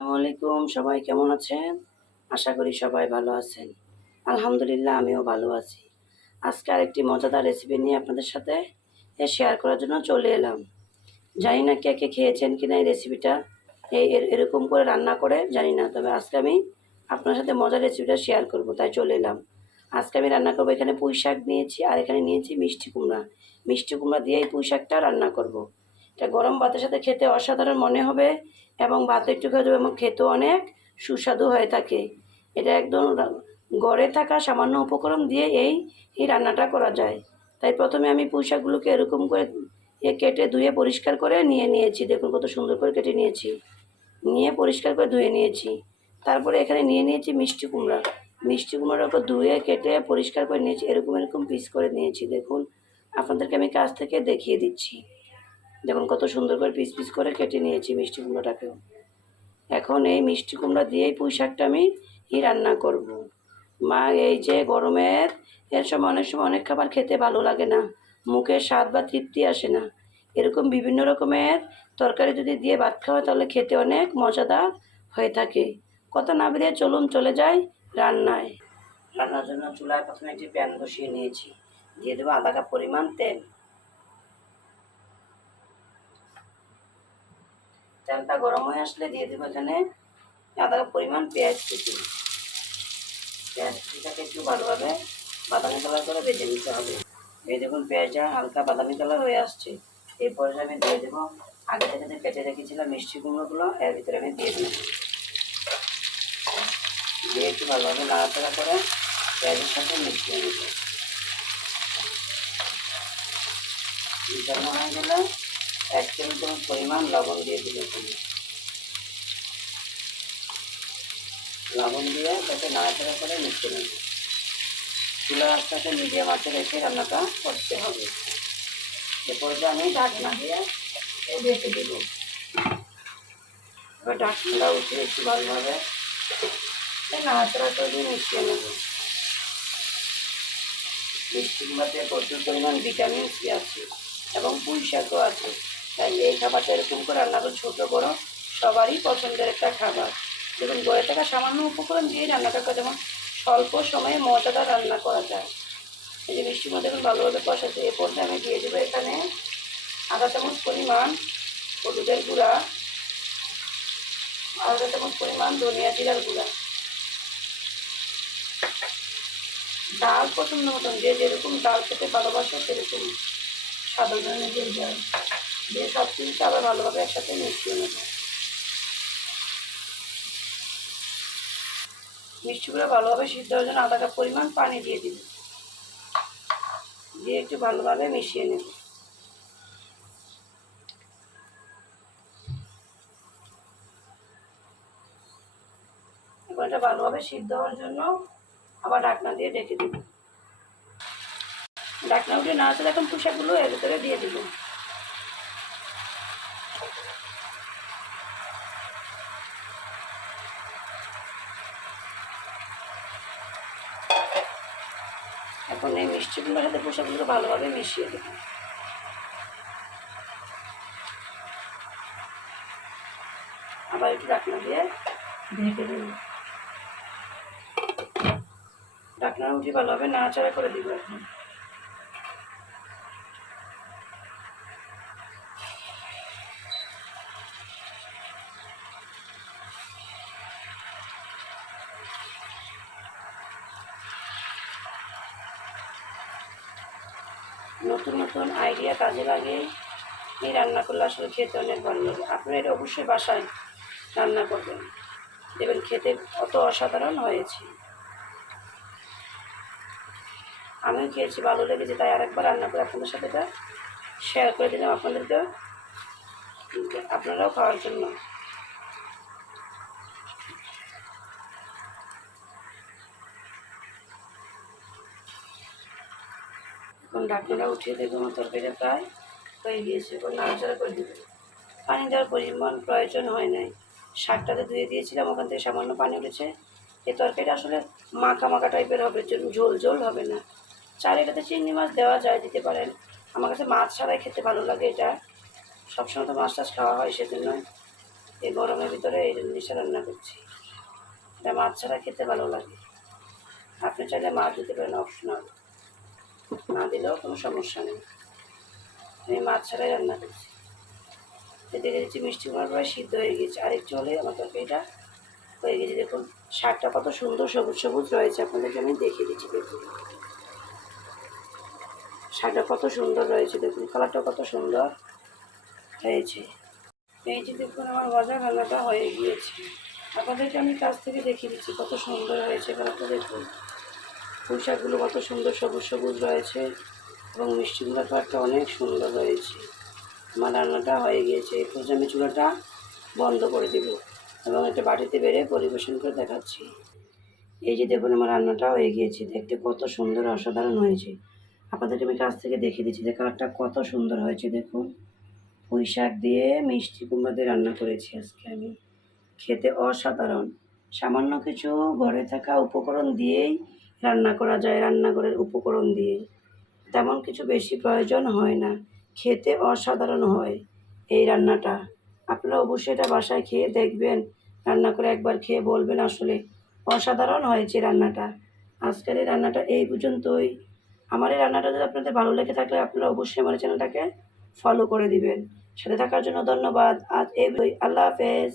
আসসালামু আলাইকুম, সবাই কেমন আছেন? আশা করি সবাই ভালো আছেন। আলহামদুলিল্লাহ আমিও ভালো আছি। আজকে আরেকটি মজাদার রেসিপি নিয়ে আপনাদের সাথে শেয়ার করার জন্য চলে এলাম। জানি না কে খেয়েছেন কিনা এই রেসিপিটা। এরকম করে রান্না করে জানি না। তবে আজকে আমি আপনার সাথে মজার রেসিপিটা শেয়ার করব, তাই চলে এলাম। আজকে আমি রান্না করব, এখানে পুঁই শাক নিয়েছি আর এখানে নিয়েছি মিষ্টি কুমড়া। মিষ্টি কুমড়া দিয়ে এই পুঁই শাকটা রান্না করব। এটা গরম ভাতের সাথে খেতে অসাধারণ মনে হবে এবং ভাত একটু খেয়ে যাবে এবং খেতেও অনেক সুস্বাদু হয়ে থাকে। এটা একদম ঘরে থাকা সামান্য উপকরণ দিয়ে এই রান্নাটা করা যায়। তাই প্রথমে আমি পুঁই শাকগুলোকে এরকম করে কেটে ধুয়ে পরিষ্কার করে নিয়েছি। দেখুন কত সুন্দর করে কেটে নিয়েছি, নিয়ে পরিষ্কার করে ধুয়ে নিয়েছি। তারপরে এখানে নিয়েছি মিষ্টি কুমড়া। মিষ্টি কুমড়াটাকে ধুয়ে কেটে পরিষ্কার করে নিয়েছি, এরকম পিস করে নিয়েছি। দেখুন আপনাদেরকে আমি কাছ থেকে দেখিয়ে দিচ্ছি। দেখুন কত সুন্দর করে পিস করে কেটে নিয়েছি মিষ্টি কুমড়োটাকেও। এখন এই মিষ্টি কুমড়া দিয়েই পুঁই শাকটা আমি রান্না করব। মা এই যে গরমের সময় অনেক সময় অনেক খাবার খেতে ভালো লাগে না, মুখের স্বাদ বা তৃপ্তি আসে না। এরকম বিভিন্ন রকমের তরকারি যদি দিয়ে ভাত খাওয়া তাহলে খেতে অনেক মজাদার হয়ে থাকে। কথা না বেরিয়ে চলুন চলে যাই রান্নায়। রান্নার জন্য চুলায় প্রথমে একটি প্যান বসিয়ে নিয়েছি, দিয়ে দেবো আধা কাপ পরিমাণ তেল। তেলটা গরম হয়ে আসলে দিয়ে দেবো এখানে আধা কাপ পরিমাণ পেঁয়াজ কুচি। পেঁয়াজ কুচিটাকে একটু ভালোভাবে বাদামি কালার করে ভেজে নিতে হবে। এই দেখুন পেঁয়াজটা হালকা বাদামি কালার হয়ে আসছে। এরপরে আমি দিয়ে দেবো আগে থেকে যে কেটে রেখেছিলাম মিষ্টি কুমড়োগুলো, এর ভিতরে আমি দিয়ে দিই। দিয়ে একটু ভালোভাবে নাড়াচাড়া করে পেঁয়াজের সাথে মিশিয়ে নেব। মিশানো হয়ে গেলে 1 টেবিল চামচ পরিমাণ লবণ দিয়ে দিলে লবণ দিয়ে যাতে নাড়াচাড়া করে মিশিয়ে নেব। চুলার আঁচটাকে মিডিয়াম আঁচে রেখে রান্নাটা করতে হবে। এরপরে আমি ঢাকনা দিয়ে ঢেকে দেবো। এবার ঢাকনাটা উঠিয়ে একটু ভালোভাবে নাড়াচাড়া করে দিয়ে মিশিয়ে নেব। মিষ্টি কুমড়াতে প্রচুর পরিমাণ ভিটামিন সি আছে এবং পুঁই শাকও আছে, তাই এই খাবারটা এরকম করে রান্না করে ছোটো বড় সবারই পছন্দের একটা খাবার। দেখুন ঘরে থাকা সামান্য উপকরণ দিয়ে রান্নাটা করে যেমন স্বল্প সময়ে মজাদার রান্না করা যায়। এই যে মিষ্টি কুমড়া দেখুন ভালোভাবে কষাতে। এ পর্যায়ে আমি দিয়ে দেবো এখানে আধা চামচ পরিমাণ হলুদের গুঁড়া, আধা চামচ পরিমাণ ধনিয়া জিরার গুঁড়া। ডাল পছন্দ মতন যে যেরকম ডাল খেতে ভালোবাসে সেরকম সাদা ধরনের দিয়ে যায়, দিয়ে সব কিছুকে আবার ভালোভাবে একসাথে মিশিয়ে নেব। মিষ্টিগুলো ভালোভাবে সিদ্ধ হওয়ার জন্য আধা কাপ পরিমাণ পানি দিয়ে দিব, দিয়ে একটু ভালোভাবে মিশিয়ে নেব। এবার এটা ভালোভাবে সিদ্ধ হওয়ার জন্য আবার ঢাকনা দিয়ে ঢেকে দিব। ঢাকনা উঠে নাড়াচাড়া এখন পুঁই শাকগুলো এর ভিতরে দিয়ে দিব। এখন এই মিষ্টিগুলোর সাথে পুঁই শাকগুলো ভালোভাবে মিশিয়ে দেব। আবার একটু ঢাকনা দিয়ে ঢেকে দেব। ঢাকনা উঠে ভালোভাবে নাড়াচাড়া করে দিব। এখন নতুন নতুন আইডিয়া কাজে লাগে এই রান্না করলে আসলে খেতে অনেক ভালো লাগে। আপনারা এটা অবশ্যই বাসায় রান্না করবেন, দেখবেন খেতে কত অসাধারণ হয়েছে। আমিও খেয়েছি, ভালো লেগেছে, তাই আরেকবার রান্না করে আপনাদের সাথে এটা শেয়ার করে দিলাম আপনাদেরকে, আপনারাও খাওয়ার জন্য। এখন ঢাকনাটা উঠিয়ে দেবো। আমার তরকারিটা প্রায় হয়ে গিয়েছে। এখন নাড়াচাড়া করে দেবো। পানি দেওয়ার পরিমাণ প্রয়োজন হয় নাই, শাকটাতে ধুয়ে দিয়েছিলাম, ওখান থেকে সামান্য পানি উঠেছে। এই তরকারিটা আসলে মাখা মাখা টাইপের হবে, ঝোল ঝোল হবে না। চাইলে এটাতে চিংড়ি মাছ দেওয়া যায়, দিতে পারেন। আমার কাছে মাছ ছাড়াই খেতে ভালো লাগে এটা, সবসময় তো মাছ টাছ খাওয়া হয় সেজন্য। এই গরমের ভিতরে এই জিনিসটা রান্না করছি। এটা মাছ ছাড়া খেতে ভালো লাগে। আপনি চাইলে মাছ দিতে পারেন, অপশনাল, না দিলেও কোনো সমস্যা নেই। আমি মাছ ছাড়াই রান্না করছি। দেখে দিচ্ছি মিষ্টি কুমড়া প্রায় সিদ্ধ হয়ে গেছে, আরেকটু হলে আমার তরকারিটা হয়ে গেছে। দেখুন শাকটা কত সুন্দর সবুজ সবুজ রয়েছে, আপনাদেরকে আমি দেখিয়ে দিচ্ছি। দেখুন শাকটা কত সুন্দর রয়েছে, দেখুন কালারটা কত সুন্দর হয়েছে। এই যে দেখুন আমার ভাজা রান্নাটা হয়ে গিয়েছে, আপনাদেরকে আমি কাছ থেকে দেখিয়ে দিচ্ছি কত সুন্দর হয়েছে কালারটা। দেখুন পুঁই শাকগুলো কত সুন্দর সবুজ সবুজ রয়েছে এবং মিষ্টিগুলোর কালারটা অনেক সুন্দর রয়েছে। আমার রান্নাটা হয়ে গিয়েছে, একটু আমি চুলাটা বন্ধ করে দেব এবং একটা বাটিতে বেড়ে পরিবেশন করে দেখাচ্ছি। এই যে দেখুন আমার রান্নাটা হয়ে গিয়েছে, দেখতে কত সুন্দর অসাধারণ হয়েছে। আপনাদেরকে আমি কাছ থেকে দেখিয়ে দিচ্ছি যে কালারটা কত সুন্দর হয়েছে। দেখুন পুঁই শাক দিয়ে মিষ্টি কুমড়া দিয়ে রান্না করেছি আজকে আমি, খেতে অসাধারণ। সামান্য কিছু ঘরে থাকা উপকরণ দিয়েই রান্না করা যায়, রান্নাঘরের উপকরণ দিয়ে তেমন কিছু বেশি প্রয়োজন হয় না, খেতে অসাধারণ হয় এই রান্নাটা। আপনারা অবশ্যই এটা বাসায় খেয়ে দেখবেন, রান্না করে একবার খেয়ে বলবেন আসলে অসাধারণ হয়েছে রান্নাটা। আজকের এই রান্নাটা এই পর্যন্তই। আমার এই রান্নাটা যদি আপনাদের ভালো লেগে থাকলে আপনারা অবশ্যই আমার চ্যানেলটাকে ফলো করে দিবেন। সাথে থাকার জন্য ধন্যবাদ। আজ এই আল্লাহ হাফেজ।